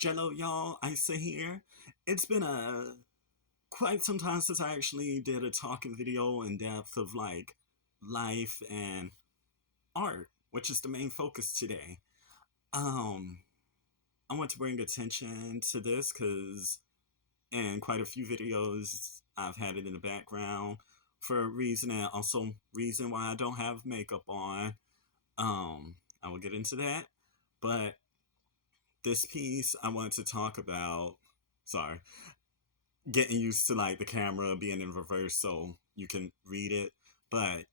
Jello, y'all, Isa here. It's been a quite some time since I actually did a talking video in depth of like life and art, which is the main focus today. Um, I want to bring attention to this because in quite a few videos I've had it in the background for a reason and also reason why I don't have makeup on. I will get into that, but this piece I want to talk about. Sorry, getting used to like the camera being in reverse so you can read it. But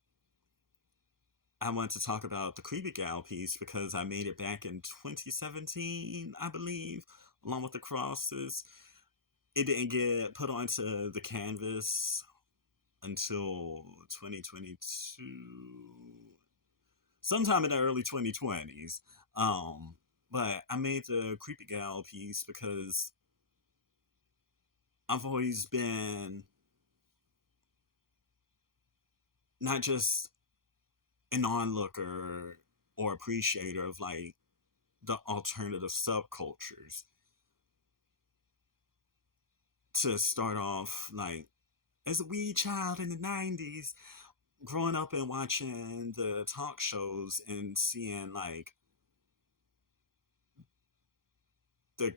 I want to talk about the Creepy Gal piece because I made it back in 2017, I believe, along with the crosses. It didn't get put onto the canvas until 2022, sometime in the early 2020s. Um, but I made the Creepy Gal piece because I've always been not just an onlooker or appreciator of like the alternative subcultures. To start off, like as a wee child in the 90s, growing up and watching the talk shows and seeing like the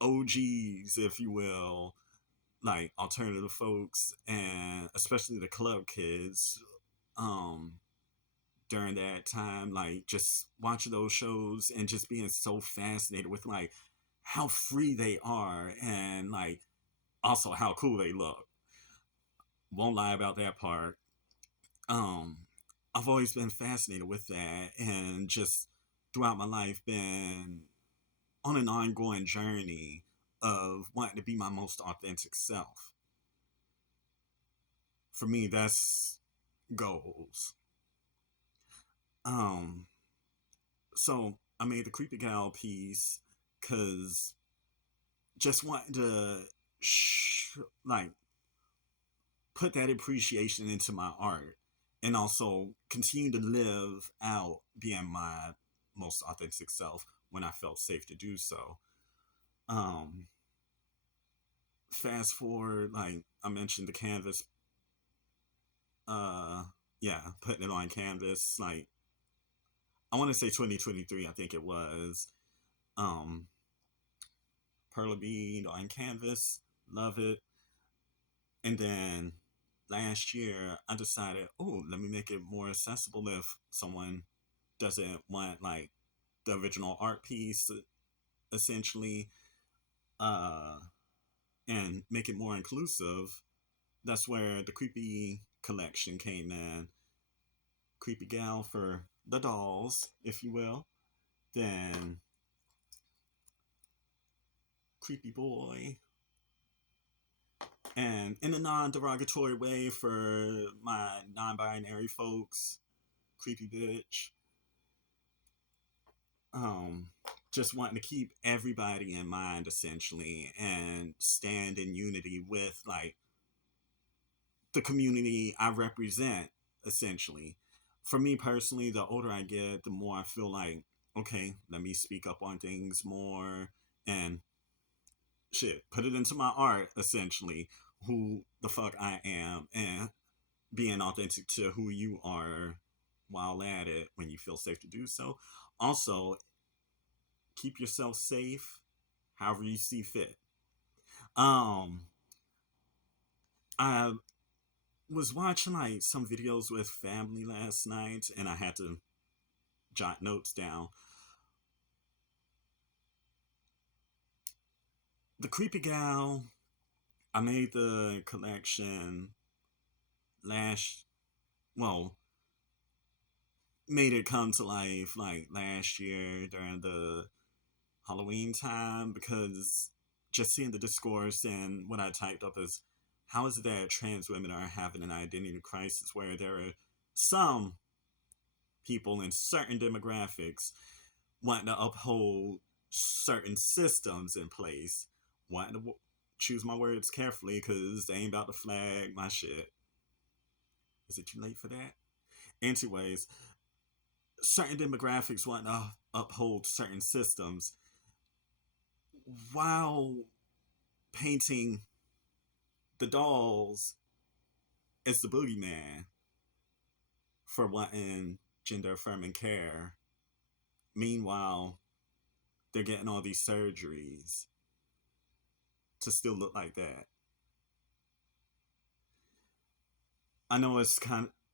OGs, if you will, like alternative folks and especially the club kids, um, during that time, like just watching those shows and just being so fascinated with like how free they are and like also how cool they look. Won't lie about that part. Um, I've always been fascinated with that and just throughout my life been on an ongoing journey of wanting to be my most authentic self. For me, that's goals. Um, so I made the Creepy Gal piece because just wanting to like put that appreciation into my art and also continue to live out being my most authentic self when I felt safe to do so. Um, Fast forward, like I mentioned, the canvas. Uh, yeah, putting it on canvas. Like I want to say 2023, I think it was. Um, Perla Bead on canvas, love it. And then last year, I decided, oh, let me make it more accessible if someone doesn't want like the original art piece, essentially, uh, and make it more inclusive. That's where the Creepy collection came in. Creepy Gal for the dolls, if you will. Then Creepy Boy. And in a non derogatory way for my non binary folks, Creepy Bitch. um just wanting to keep everybody in mind essentially and stand in unity with like the community I represent essentially. For me personally, the older I get, the more I feel like, okay, let me speak up on things more and shit, put it into my art essentially, who the fuck I am and being authentic to who you are while at it when you feel safe to do so. Also, keep yourself safe however you see fit. Um, I was watching like some videos with family last night, and I had to jot notes down. The Creepy Gal, I made the collection last, well, made it come to life like last year during the Halloween time because just seeing the discourse and what I typed up is how is it that trans women are having an identity crisis where there are some people in certain demographics wanting to uphold certain systems in place, wanting to choose my words carefully because they ain't about to flag my shit. Is it too late for that? Anyways, certain demographics want to uphold certain systems while painting the dolls as the boogeyman for wanting gender affirming care. Meanwhile, they're getting all these surgeries to still look like that. I know it's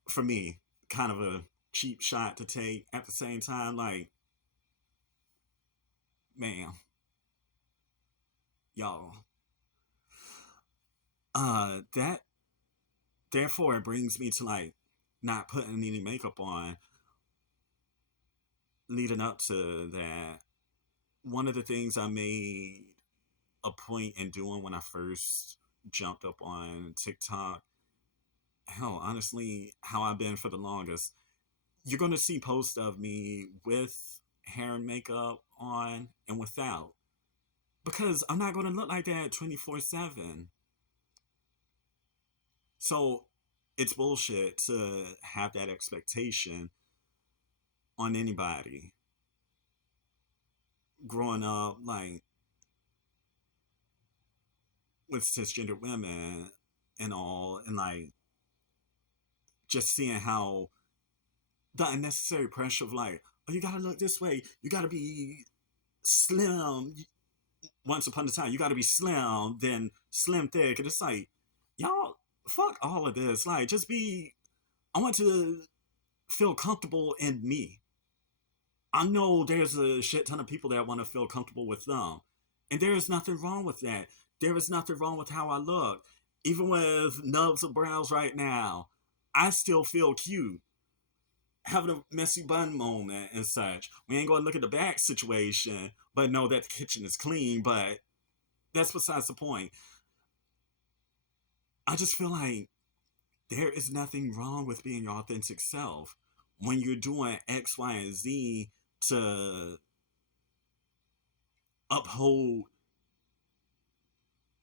for me, kind of a cheap shot to take at the same time. Like, man, y'all. That therefore it brings me to like not putting any makeup on leading up to that. One of the things I made a point in doing when I first jumped up on TikTok, hell, honestly, how I've been for the longest, you're going to see posts of me with hair and makeup on and without. Because I'm not going to look like that 24/7. So it's bullshit to have that expectation on anybody. Growing up, like, with cisgender women and all, and like, just seeing how the unnecessary pressure of like, oh, you gotta look this way, you gotta be slim. Once upon a time, you gotta be slim, then slim thick, and it's like, y'all, fuck all of this. Like, just be. I want to feel comfortable in me. I know there's a shit ton of people that want to feel comfortable with them, and there is nothing wrong with that. There is nothing wrong with how I look, even with nubs of brows right now. I still feel cute having a messy bun moment and such. We ain't gonna look at the back situation, but know that the kitchen is clean, but that's besides the point. I just feel like there is nothing wrong with being your authentic self when you're doing X, Y, and Z to uphold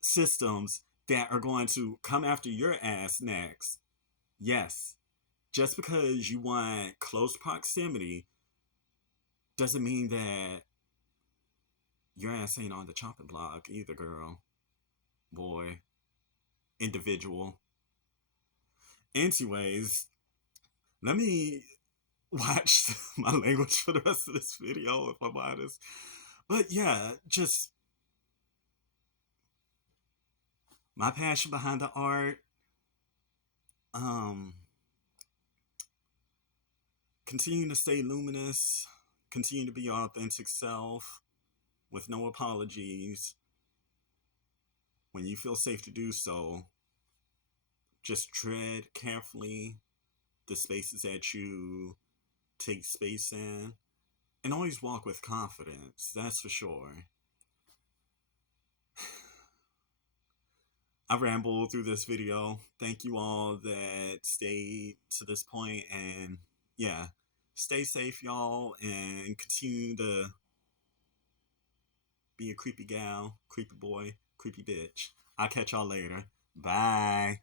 systems that are going to come after your ass next. Yes, just because you want close proximity doesn't mean that your ass ain't on the chopping block either, girl, boy, individual. Anyways, let me watch my language for the rest of this video if I'm honest. But yeah, just my passion behind the art. Um, continue to stay luminous, continue to be your authentic self with no apologies. When you feel safe to do so, just tread carefully the spaces that you take space in, and always walk with confidence, that's for sure. I rambled through this video. Thank you all that stayed to this point, and yeah, stay safe, y'all, and continue to be a creepy gal, creepy boy, creepy bitch. I'll catch y'all later. Bye.